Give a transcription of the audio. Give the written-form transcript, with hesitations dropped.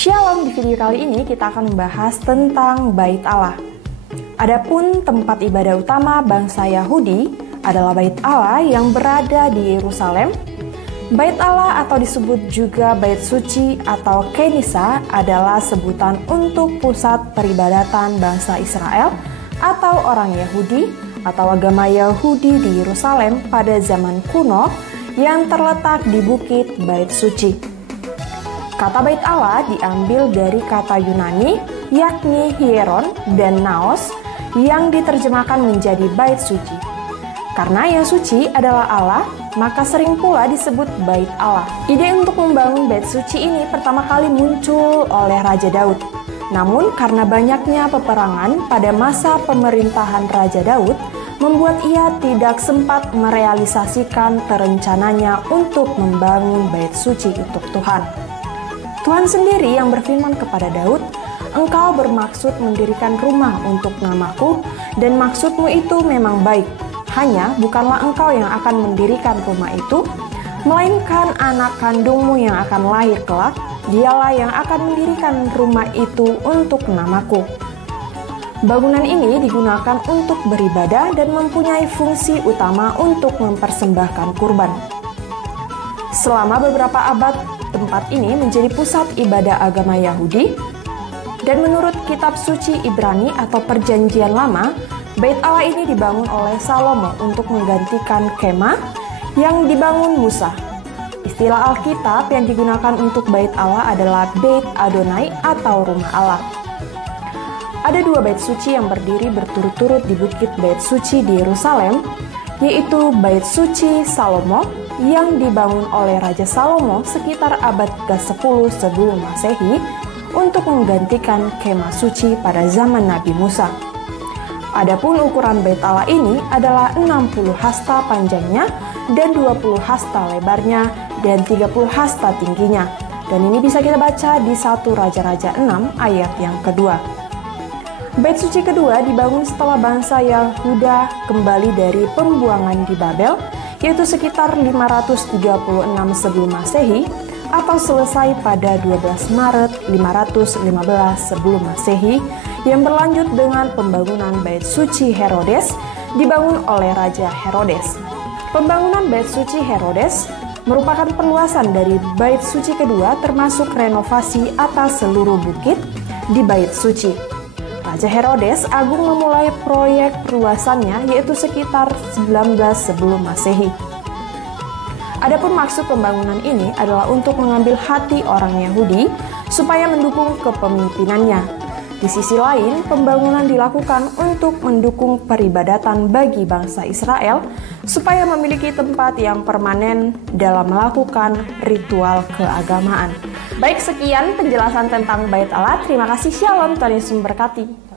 Shalom, di video kali ini kita akan membahas tentang Bait Allah. Adapun tempat ibadah utama bangsa Yahudi adalah Bait Allah yang berada di Yerusalem. Bait Allah atau disebut juga Bait Suci atau Kenisa adalah sebutan untuk pusat peribadatan bangsa Israel atau orang Yahudi atau agama Yahudi di Yerusalem pada zaman kuno yang terletak di bukit Bait Suci. Kata Bait Allah diambil dari kata Yunani yakni hieron dan naos yang diterjemahkan menjadi Bait Suci. Karena yang suci adalah Allah, maka sering pula disebut Bait Allah. Ide untuk membangun Bait Suci ini pertama kali muncul oleh Raja Daud. Namun karena banyaknya peperangan pada masa pemerintahan Raja Daud, membuat ia tidak sempat merealisasikan rencananya untuk membangun Bait Suci untuk Tuhan. Tuhan sendiri yang berfirman kepada Daud, "Engkau bermaksud mendirikan rumah untuk namaku, dan maksudmu itu memang baik. Hanya bukanlah engkau yang akan mendirikan rumah itu, melainkan anak kandungmu yang akan lahir kelak, dialah yang akan mendirikan rumah itu untuk namaku." Bangunan ini digunakan untuk beribadah dan mempunyai fungsi utama untuk mempersembahkan kurban. Selama beberapa abad, tempat ini menjadi pusat ibadah agama Yahudi, dan menurut kitab suci Ibrani atau Perjanjian Lama, Bait Allah ini dibangun oleh Salomo untuk menggantikan kemah yang dibangun Musa. Istilah Alkitab yang digunakan untuk Bait Allah adalah Beit Adonai atau Rumah Allah. Ada dua bait suci yang berdiri berturut-turut di bukit Bait Suci di Yerusalem, yaitu Bait Suci Salomo yang dibangun oleh Raja Salomo sekitar abad ke-10 sebelum Masehi untuk menggantikan kemah suci pada zaman Nabi Musa. Adapun ukuran Bait Allah ini adalah 60 hasta panjangnya dan 20 hasta lebarnya dan 30 hasta tingginya. Dan ini bisa kita baca di 1 Raja-Raja 6 ayat yang kedua. Bait Suci kedua dibangun setelah bangsa Yahuda kembali dari pembuangan di Babel, yaitu sekitar 536 sebelum Masehi atau selesai pada 12 Maret 515 sebelum Masehi, yang berlanjut dengan pembangunan Bait Suci Herodes dibangun oleh Raja Herodes. Pembangunan Bait Suci Herodes merupakan perluasan dari Bait Suci kedua, termasuk renovasi atas seluruh bukit di Bait Suci. Raja Herodes Agung memulai proyek perluasannya yaitu sekitar 19 sebelum Masehi. Adapun maksud pembangunan ini adalah untuk mengambil hati orang Yahudi supaya mendukung kepemimpinannya. Di sisi lain, pembangunan dilakukan untuk mendukung peribadatan bagi bangsa Israel supaya memiliki tempat yang permanen dalam melakukan ritual keagamaan. Baik, sekian penjelasan tentang Bait Allah. Terima kasih, Shalom, Tuhan Yesus memberkati.